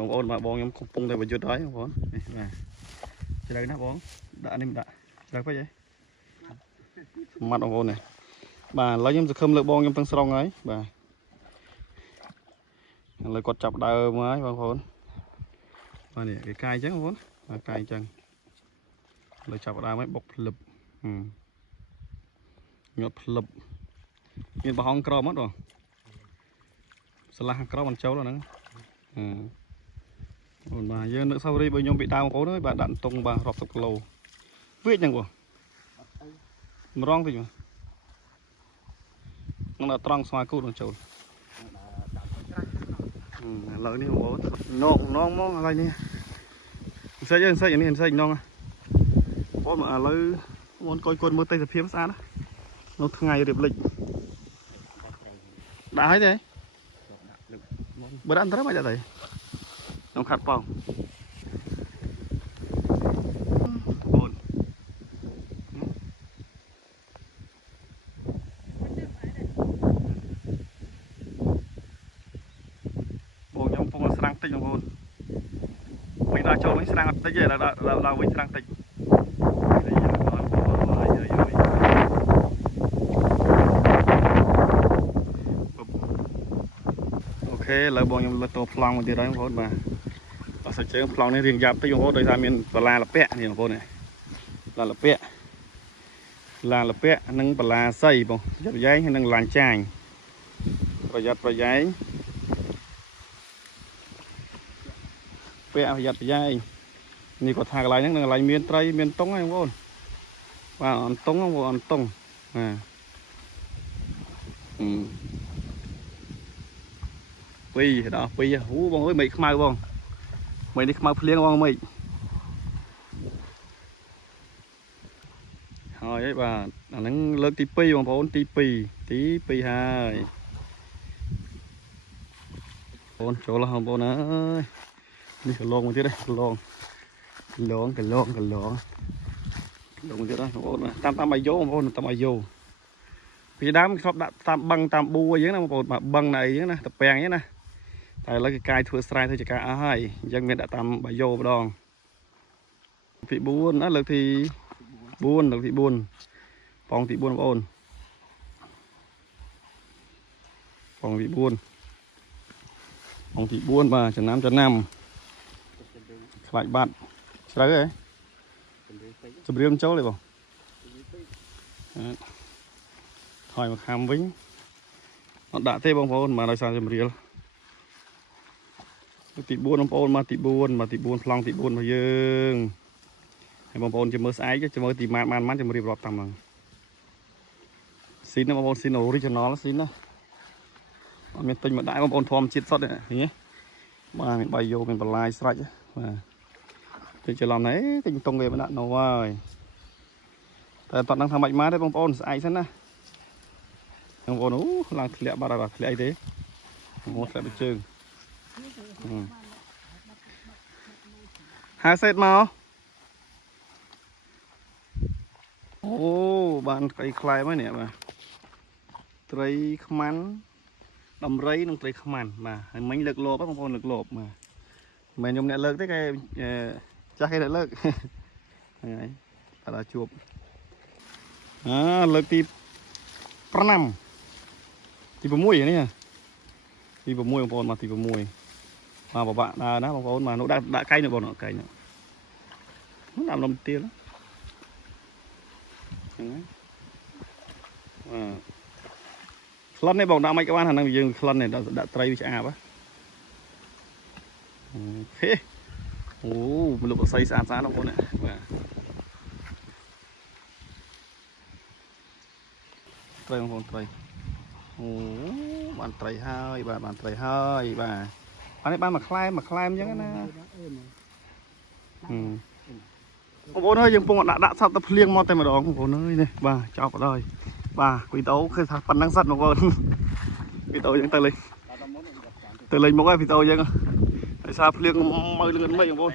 បងប្អូនបាទបងខ្ញុំកំពុងតែប្រយុទ្ធហើយបងប្អូននេះបាទជ្រៅណាស់បងដាក់នេះដាក់ជ្រៅពេកហីម៉ាត់បងប្អូននេះបាទឥឡូវខ្ញុំសង្ឃឹមលើបងខ្ញុំទាំងស្រុងហើយបាទឥឡូវគាត់ចាប់ដើមហើយបងប្អូនបាទនេះគេកាយអញ្ចឹងបងប្អូនបាទកាយអញ្ចឹងឥឡូវចាប់ដើមហើយបុកភ្លឹបញាត់ភ្លឹបមានប្រហោងក្រមអត់បងស្លាស់ក្រមមិនចូលហ្នឹងបងបាទយើងនឹកសាវរីបើខ្ញុំពីដើមបងប្អូនអើយបាទដាក់តុងបាទរាប់សិបគីឡូវាអញ្ចឹងបងម្រងតិចមកនឹងដាក់ត្រង់ស្វាគូតនឹងចូលឥឡូវនេះបងប្អូននងមកឥឡូវនេះសេចនេះសេចនងបងប្អូនឥឡូវបងប្អូនកូនមើលទេសភាពស្អាតណានៅថ្ងៃរៀបលិចដាក់ហើយទេបើដាក់ត្រឹមអីដាក់ទៅខ្ញុំខាត់ប៉ោបងខ្ញុំពងស្រាំងតិចបងប្អូនវិញដល់ចូលវិញស្រាំងអត់តិចទេដល់វិញស្រាំងតិចអូខេឥឡូវបងខ្ញុំលើកតោប្លង់មកទៀតហើយបងប្អូនបាទអត់សាច់ជើងប្លង់នេះរៀងយ៉ាប់តិចបងប្អូនដោយសារមានបលាលពាក់នេះបងប្អូននេះបលាលពាក់និងបលាសៃបងប្រយែងនិងឡាញ់ចាញប្រយ័ត្នប្រយែងពាក់ប្រយ័ត្នប្រយែងនេះគាត់ថាកន្លែងហ្នឹងនឹងកន្លែងមានត្រីមានតុងហ្នឹងបងប្អូនបាទអន្តុងបងប្អូនអន្តុងពីដល់ពីអូបងអើយមេឃខ្មៅបងមេឃនេះខ្មៅភ្លៀងបងមេឃហើយបាទអាហ្នឹងលើកទី2បងប្អូនទី2ហើយបងចូលហើយបងប្អូនអើយនេះកន្លងមកទៀតកន្លងមកទៀតហើយបងប្អូនតាមអាយុបងប្អូនតាមអាយុពីដើមធ្លាប់ដាក់តាមបឹងតាមប៊ូអីចឹងណាបងប្អូនបាទបឹងណៃអីចឹងណាតពាំងអីណាតែឥឡូវគេកាយធ្វើស្រែធ្វើចការអស់ហើយអញ្ចឹងមានដាក់តាមបាយោម្ដងទី4ណាលើកទី4ប៉ងទី4បងប្អូនប៉ងទី4បាទចំណាំខ្លាច់បាត់ជ្រៅហ៎ជម្រាមចូលទេបងថយមកខាំវិញអត់ដាក់ទេបងប្អូនមកដោយសារជម្រាលទី4បងប្អូនមកទី4ប្លង់ទី4របស់យើងហើយបងប្អូនជមើលស្អែកជមើលទីម៉ានជម្រាបរាប់តាមហ្នឹងស៊ីនបងប្អូនស៊ីន original ស៊ីនណាអត់មានទិញមកដាក់បងប្អូនធម្មជាតិសុទ្ធនេះបាទមានបាយយោមានបន្លាយស្រាច់បាទទៅច្រឡំណែទិញតុងគេមកដាក់នៅហើយតែអត់ដឹងថាម៉េចមកទេបងប្អូនស្អែកសិនណាបងប្អូនអូឡើងធ្លាក់បាត់ហើយបាទធ្លាក់អីទេមកធ្លាក់ទៅជើងហាសេតមកអូបានត្រីខ្លែមហើយនេះបាទត្រីខ្មាន់ដំរីនិងត្រីខ្មាន់បាទហើយមិញលើកលបបងប្អូនលើកលបបាទមិនខ្ញុំអ្នកលើកទេគេចាស់គេអ្នកលើកហើយតែជួបលើកទី5ទី6នេះទី6បងប្អូនមកទី6មកបបាក់ដើរណាបងប្អូនមកនោះដាក់កែងនៅបងកែងនោះដាក់នំទៀលហ្នឹងក្លិននេះបងដាក់មិនក៏បានអាហ្នឹងយើងក្លិននេះដាក់ត្រីវាឆ្អាបអូខេអូមលុបអស័យស្អាតបងប្អូនបាទត្រីបងប្អូនត្រីអូបានត្រីហើយបាទបានត្រីហើយបាទអានេះបានមួយខ្លែមអញ្ចឹងណាបងប្អូនអើយយើងពងដាក់សត្វទៅភ្លៀងមកតែម្ដងបងប្អូនអើយនេះបាទចប់ដល់បាទវីដេអូគឺថាប៉ុណ្ណឹងសិតបងប្អូនវីដេអូយើងទៅលេងមកហើយវីដេអូយើងដោយសារភ្លៀងមើលលឿនមិនបងប្អូន